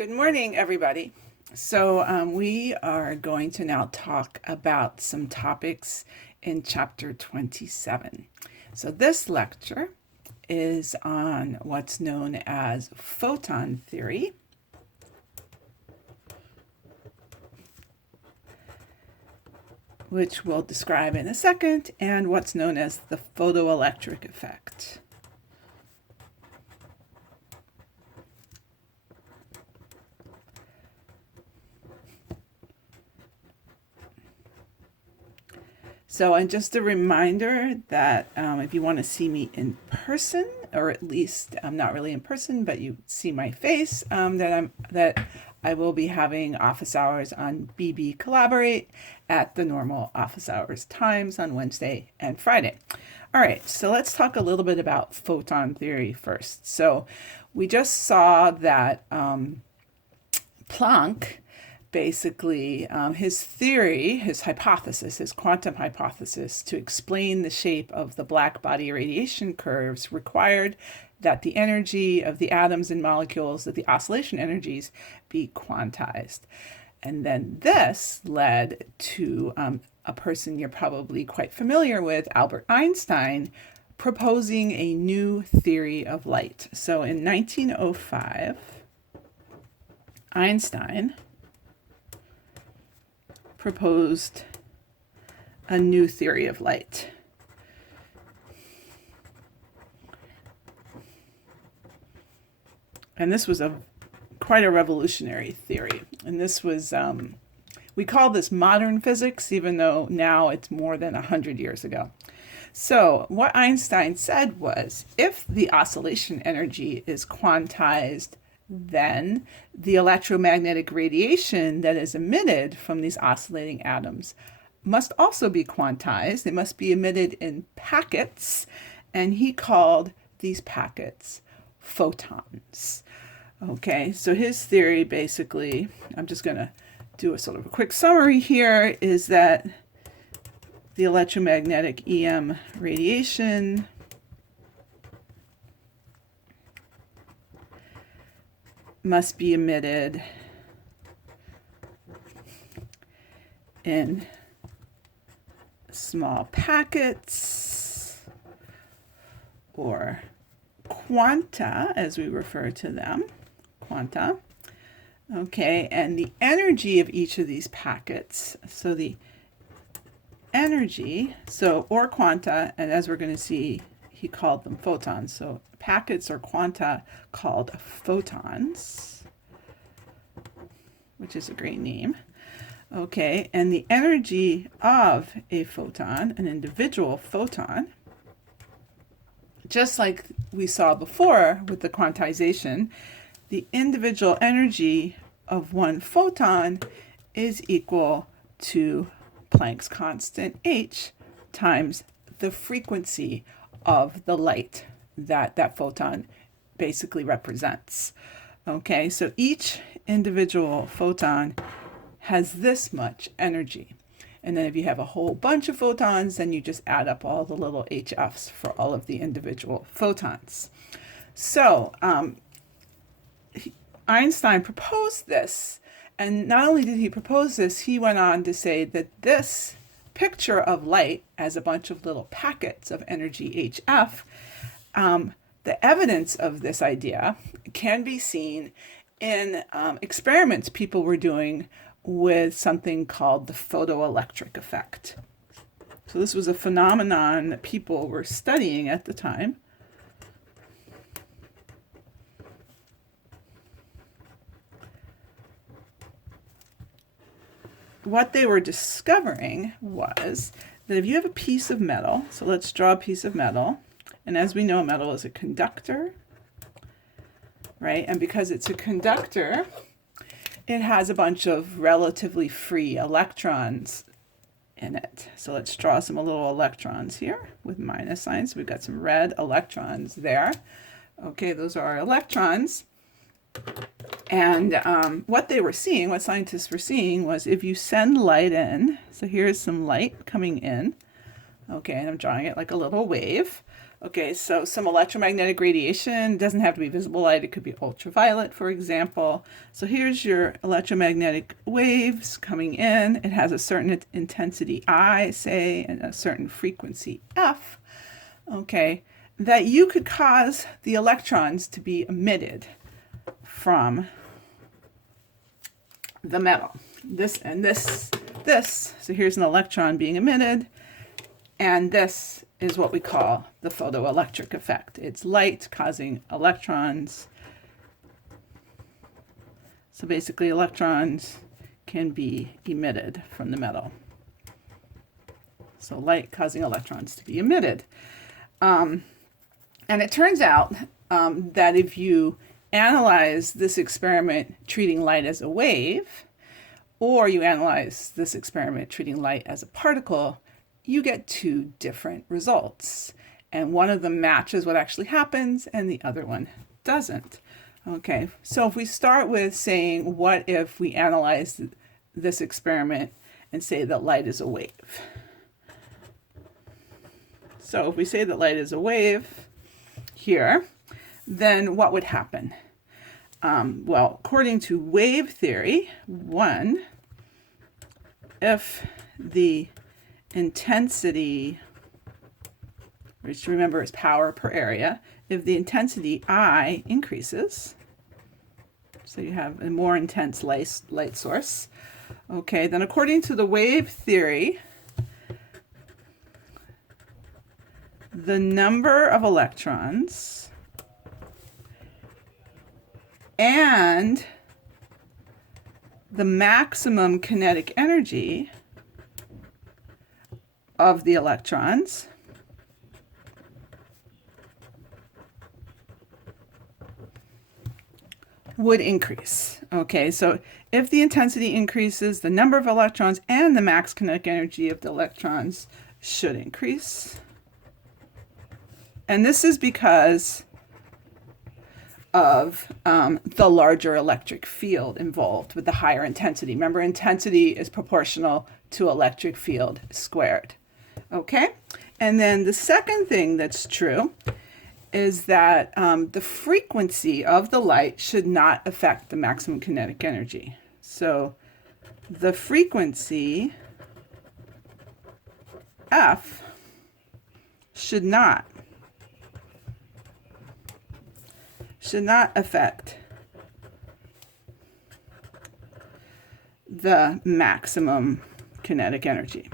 Good morning, everybody. So we are going to now talk about some topics in chapter 27. So this lecture is on what's known as photon theory, which we'll describe in a second, and what's known as the photoelectric effect. So, and just a reminder that if you want to see me in person, or at least I'm not really in person, but you see my face, that I will be having office hours on BB Collaborate at the normal office hours times on Wednesday and Friday. All right, so let's talk a little bit about photon theory first. So we just saw that Planck basically his theory, his hypothesis, his quantum hypothesis to explain the shape of the black body radiation curves required that the energy of the atoms and molecules, that the oscillation energies, be quantized. And then this led to a person you're probably quite familiar with, Albert Einstein, proposing a new theory of light. So in 1905, Einstein proposed a new theory of light. And this was quite a revolutionary theory. And this was, we call this modern physics, even though now it's more than 100 years ago. So what Einstein said was, if the oscillation energy is quantized, then the electromagnetic radiation that is emitted from these oscillating atoms must also be quantized. It must be emitted in packets, and he called these packets photons. Okay, so his theory basically, I'm just going to do a sort of a quick summary here, is that the electromagnetic EM radiation must be emitted in small packets, or quanta, as we refer to them, quanta. Okay, and the energy of each of these packets, so the energy, or quanta, and as we're going to see, he called them photons. So packets or quanta called photons, which is a great name. Okay, and the energy of a photon, an individual photon, just like we saw before with the quantization, the individual energy of one photon is equal to Planck's constant h times the frequency of the light that that photon basically represents. Okay, so each individual photon has this much energy. And then if you have a whole bunch of photons, then you just add up all the little HFs for all of the individual photons. So Einstein proposed this, and not only did he propose this, he went on to say that this picture of light as a bunch of little packets of energy HF, the evidence of this idea can be seen in experiments people were doing with something called the photoelectric effect. So this was a phenomenon that people were studying at the time. What they were discovering was that if you have a piece of metal, so let's draw a piece of metal, and as we know, metal is a conductor, right? And because it's a conductor, it has a bunch of relatively free electrons in it. So let's draw some little electrons here with minus signs. We've got some red electrons there. Okay, those are our electrons. And what they were seeing, what scientists were seeing, was if you send light in, so here's some light coming in, okay, and I'm drawing it like a little wave, Okay, so some electromagnetic radiation doesn't have to be visible light. It could be ultraviolet, for example. So here's your electromagnetic waves coming in. It has a certain intensity I, say, and a certain frequency F, okay, that you could cause the electrons to be emitted from the metal. This and this. So here's an electron being emitted, and this is what we call the photoelectric effect. It's light causing electrons. So basically electrons can be emitted from the metal. So light causing electrons to be emitted. And it turns out that if you analyze this experiment treating light as a wave, or you analyze this experiment treating light as a particle, you get two different results. And one of them matches what actually happens and the other one doesn't. Okay, so if we start with saying, what if we analyze this experiment and say that light is a wave? So if we say that light is a wave here, then what would happen? Well, according to wave theory, one, if the intensity, which remember is power per area, if the intensity I increases, so you have a more intense light source, okay, then according to the wave theory, the number of electrons and the maximum kinetic energy of the electrons would increase. Okay, so if the intensity increases, the number of electrons and the max kinetic energy of the electrons should increase. And this is because of the larger electric field involved with the higher intensity. Remember, intensity is proportional to electric field squared. Okay? And then the second thing that's true is that the frequency of the light should not affect the maximum kinetic energy. So the frequency F should not affect the maximum kinetic energy.